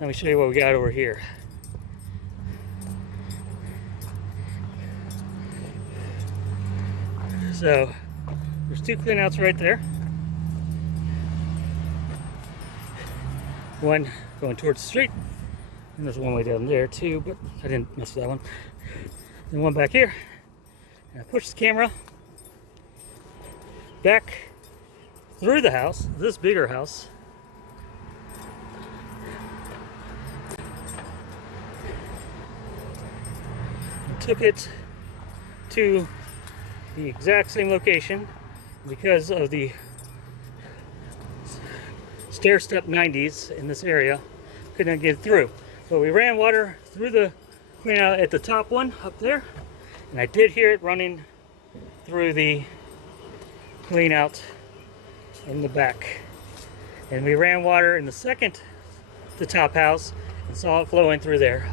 Let me show you what we got over here. So there's two cleanouts right there. One going towards the street, and there's one way down there too, but I didn't mess with that one. And one back here. And I push the camera back through the house, this bigger house. And took it to the exact same location because of the stair-step 90s in this area. Couldn't get through. But we ran water through the clean out at the top one up there, and I did hear it running through the clean out in the back. And we ran water in the second, the top house, and saw it flowing through there.